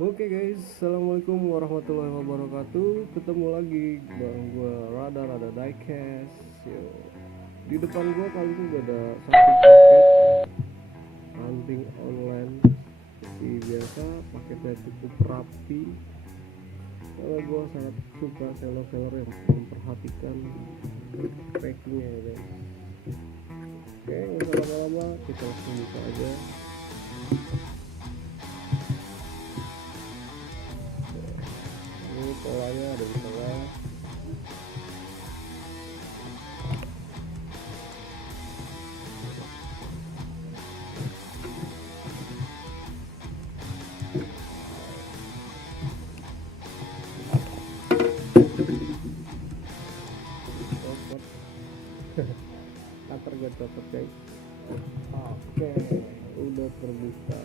Oke guys, assalamualaikum warahmatullahi wabarakatuh. Ketemu lagi bareng gue Rada Diecast. Yo. Di depan gue kali ini ada satu paket hunting online. Seperti biasa paketnya cukup rapi. Karena gue sangat suka seller-seller yang memperhatikan packingnya ya guys. Oke, nggak usah lama-lama, kita langsung buka aja. Ini polanya ada di tengah. Cutter gak copot guys. Oke, udah terbuka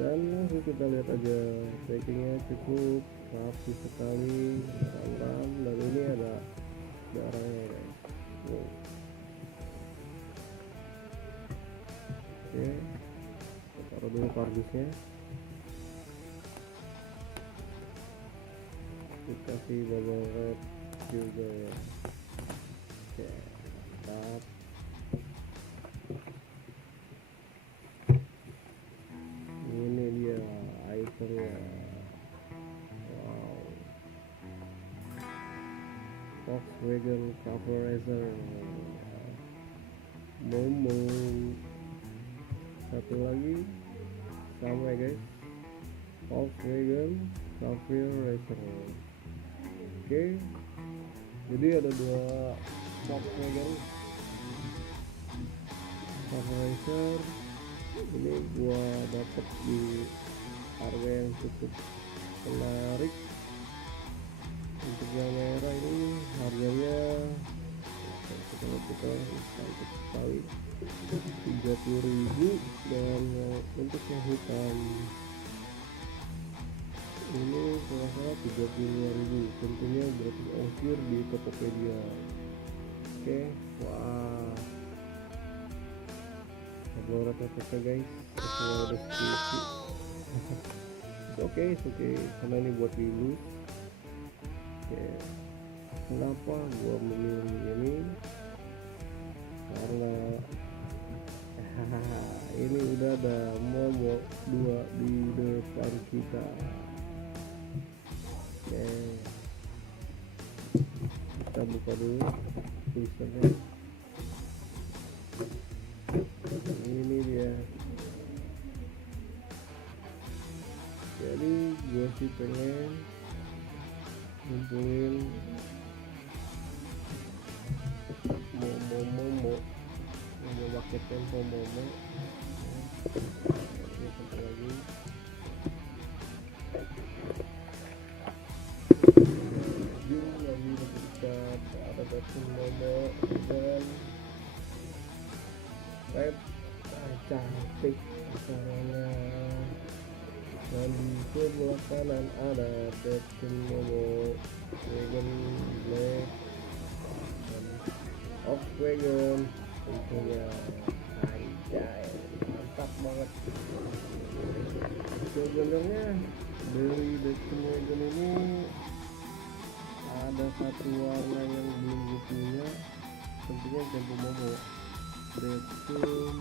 dan langsung kita lihat aja packingnya cukup rapi sekali, random, dan ini ada darahnya guys. Oke, kita taruh dulu kardusnya, dikasih bubble wrap juga ya. Oke, mantap. Ini dia itemnya. Wow, Volkswagen Cover Racer Momo. Satu lagi sama ya guys, Volkswagen Cover Racer. Oke, jadi ada dua Volkswagen Cover Racer. Ini gua dapet di harga yang cukup menarik. Untuk yang merah ini harganya kita cantik sekali, 30.000, dan untuk yang hitam ini kalau salah 32.000. tentunya berarti ongkir di Tokopedia. Oke, wah, upload efeknya guys sesuai deskripsi. Oke, karena ini buat dilus. Oke, kenapa gua memilih ini? Karena ini udah ada Momo 2 di depan kita. Oke, kita buka dulu tulisannya. Ini dia. Jadi gue sih pengen ngumpulin Momo pakai tempo Momo. Ini satu lagi. Lagi dekat ada batu Momo dan red. Cantik caranya. Dan di sebelah kanan ada Dexin Momo, Wagon Black, dan Volkswagen tentunya. Anjay, mantap banget. Sebenarnya dari Dexin Wagon ini ada satu warna yang belum gue punya, tentunya Tempo Momo. Dexin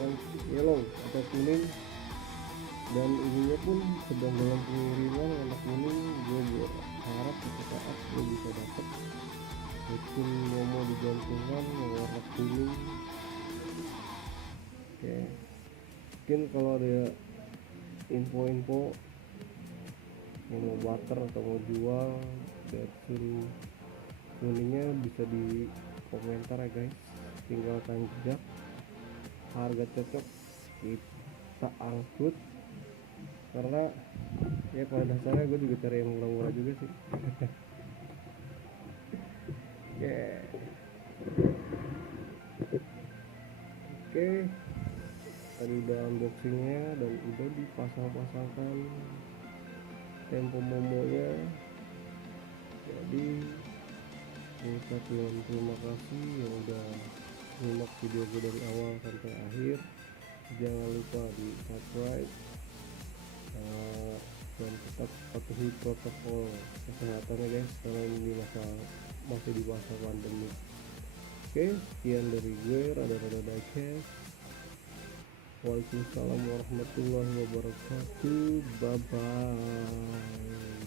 yang yellow atau kuning, dan ininya pun sedang dalam pengiriman warna kuning. Gue berharap suatu saat gue bisa dapat bikin Momo digantungkan warna kuning. Oke, mungkin kalau ada info-info yang mau barter atau mau jual versi kuningnya bisa di komentar ya guys. Tinggal tanya harga cocok kita angkut, karena ya pada dasarnya gue juga cari yang murah-murah juga sih. Oke, tadi udah unboxingnya dan udah dipasang-pasangkan tempo Momonya. Jadi ucapin terima kasih yang udah nyimak video gue dari awal sampai akhir. jangan lupa di subscribe, dan tetap patuhi protokol kesehatan ya guys, karena ini masih di masa pandemi. Oke, sekian dari gue Rada Diecast. Waalaikumsalam warahmatullahi wabarakatuh. Bye bye.